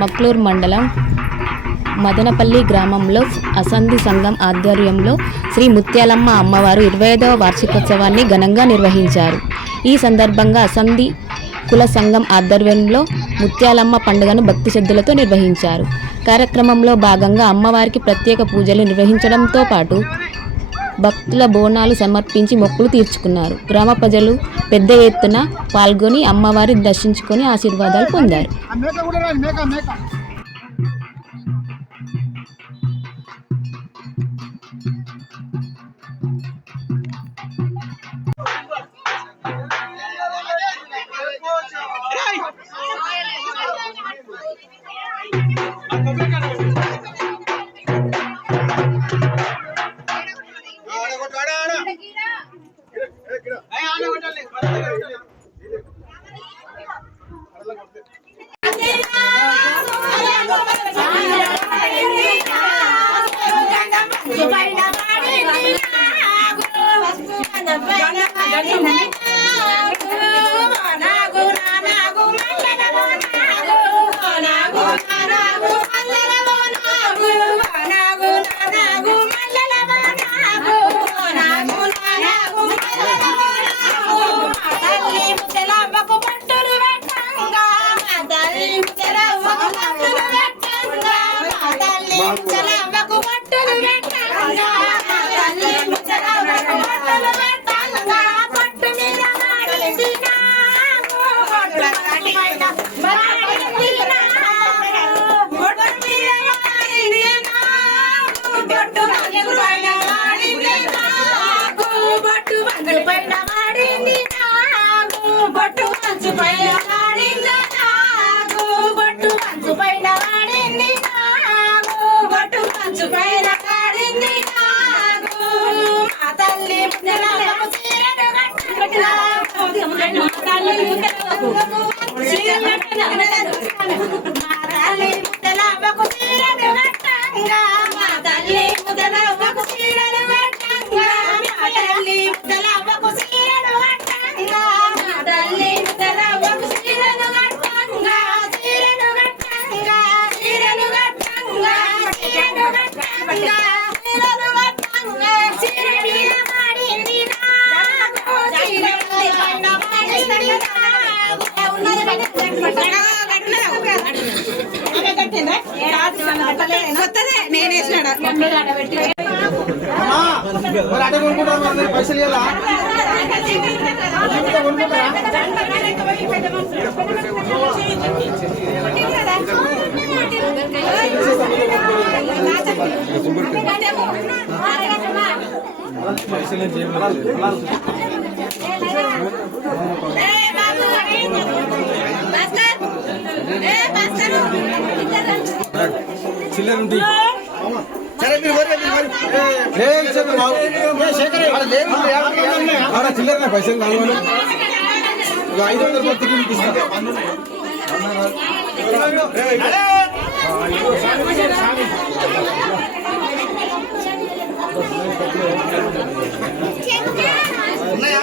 మక్లూరు మండలం మదనపల్లి గ్రామంలో అసంధి సంఘం ఆధ్వర్యంలో శ్రీ ముత్యాలమ్మ అమ్మవారు 25వ వార్షికోత్సవాన్ని ఘనంగా నిర్వహించారు. ఈ సందర్భంగా అసంధి కుల సంఘం ఆధ్వర్యంలో ముత్యాలమ్మ పండుగను భక్తి శ్రద్ధలతో నిర్వహించారు. కార్యక్రమంలో భాగంగా అమ్మవారికి ప్రత్యేక పూజలు నిర్వహించడంతో పాటు భక్తుల బోనాలు సమర్పించి మొక్కులు తీర్చుకున్నారు. గ్రామ ప్రజలు పెద్ద ఎత్తున పాల్గొని అమ్మవారిని దర్శించుకొని ఆశీర్వాదాలు పొందారు. చిల్లర పైసలు 500 ఉన్నాయా?